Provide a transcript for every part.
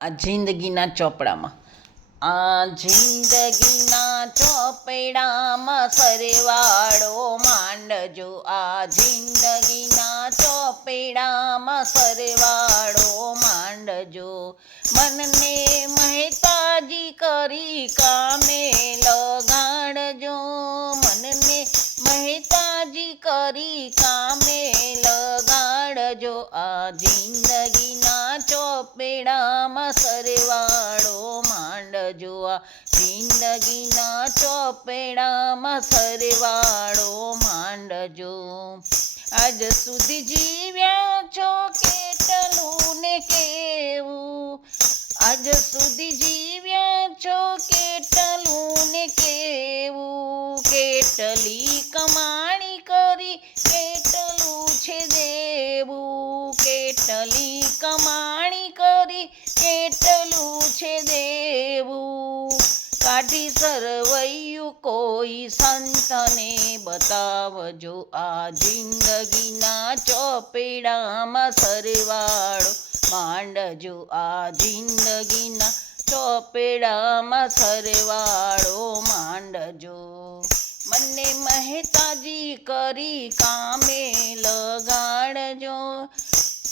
આ જિંદગીના ચોપડામાં આ જિંદગીના ચોપડામાં સરવાળો માંડજો. આ જિંદગીના ચોપડામાં સરવાળો માંડજો. મનને મહેતાજી કરી કામે લગાડજો. મનને મહેતાજી કરી કામે લગાડજો. આ જિંદગીના ચોપડામાં સરવાળો માંડજો. આ જિંદગીના ચોપડામાં સરવાળો માંડજો. આજ સુધી જીવ્યા છો કેટલું ને કેવું. આજ સુધી જીવ્યા છો કેટલું ને કેવું. કેટલી કમાણી કરી કેટલું છે દેવું. કેટલી કમાણી કરી કેટલું છે દેવું. કાઢી સરવૈયું કોઈ સંતને બતાવજો. આ જિંદગીના ચોપડામાં સરવાળો માંડજો. આ જિંદગીના ચોપડામાં સરવાળો માંડજો. મને મહેતાજી કરી કામે લગાડજો.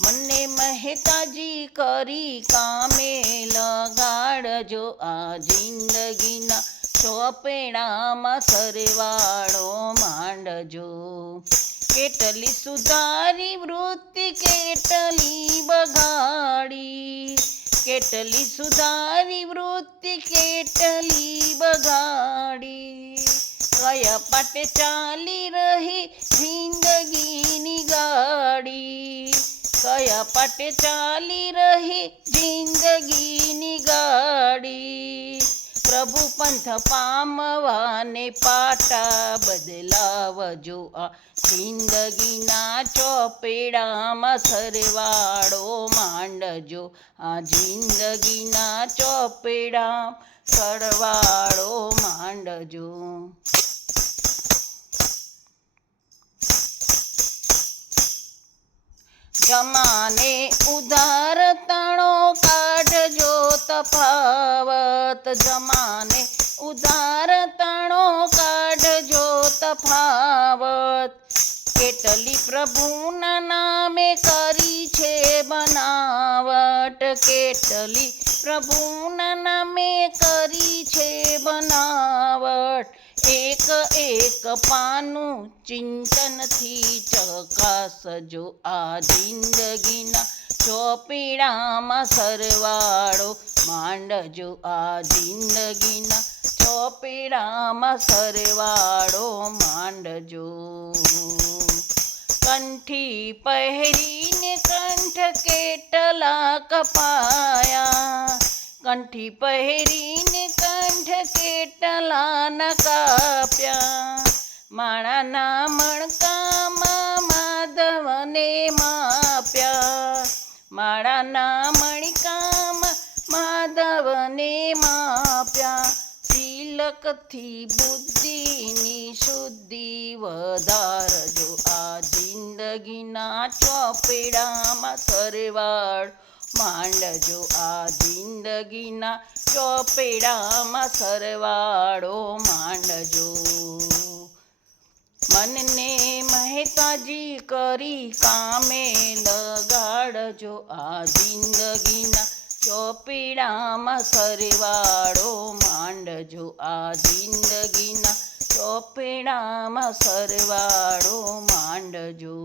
મને મહેતાજી કરી કામે લગાડજો. આ જિંદગીના ચોપડામાં સરવાળો માંડજો. કેટલી સુધારી વૃત્તિ કેટલી બગાડી. કેટલી સુધારી વૃત્તિ કેટલી બગાડી. કયા પાટે ચાલી રહી જિંદગીની ગાડી. કયા પાટે ચાલી રહી જિંદગીની ગાડી. પ્રભુ પંથ પામવાને પાટા બદલાવજો. આ જિંદગીના ચોપડામાં સરવાળો માંડજો. આ જિંદગીના ચોપડામાં સરવાળો માંડજો. જમાને ઉધાર તણો કાઢજો તફાવત. જમાને ઉધાર તણો કાઢજો તફાવત. કેટલી પ્રભુના નામે કરી છે બનાવટ. કેટલી પ્રભુના નામે કરી છે બનાવટ. એક એક પાનું ચિંતનથી ચકાસજો. આ જિંદગીના ચોપડામાં સરવાળો માંડજો. આ જિંદગીના ચોપડામાં સરવાળો માંડજો. કંઠી પહેરીને કંઠ કેટલા કપાયા. કંઠી પહેરીને કંઠ કેટલા ન કાપ્યા. માળાના મણકામાં માધવને માપ્યા. માળાના મણકામાં માધવને માપ્યા. તિલકથી બુદ્ધિની શુદ્ધિ વધારજો. આ જિંદગીના ચોપડામાં સરવાળો માંડજો. આ જિંદગીના ચોપડામાં સરવાળો માંડજો. મનને મહેતાજી કરી કામે લગાડજો. આ જિંદગીના ચોપડામાં સરવાળો માંડજો. આ જિંદગીના ચોપડામાં સરવાળો માંડજો.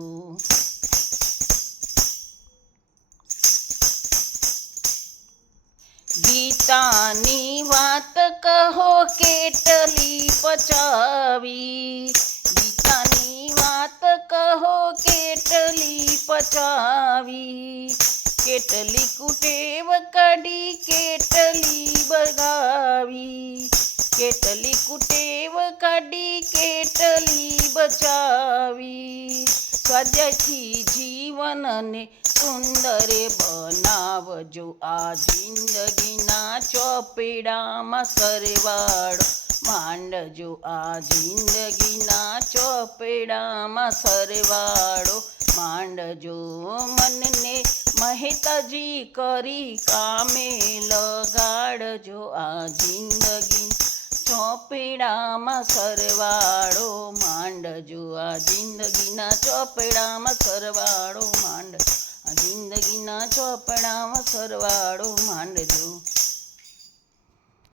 ગીતાની વાત કહો કેટલી પચાવી. ગીતાની વાત કહો કેટલી પચાવી. કેટલી કુટેવ કાઢી કેટલી બગાવી. કેટલી કુટેવ કાઢી કેટલી બચાવી. સ્વાધ્યાયથી જીવનને સુંદર બનાવજો. આ જિંદગીના ચોપડામાં સરવાળો માંડજો. આ જિંદગીના ચોપડામાં સરવાળો માંડજો. મનને મહેતાજી કરી કામે માંડજો આ જિંદગી ચોપડામાં સરવાળો માંડજો આ જિંદગીના ચોપડામાં સરવાળો માંડ આ જિંદગીના ચોપડામાં સરવાળો માંડજો.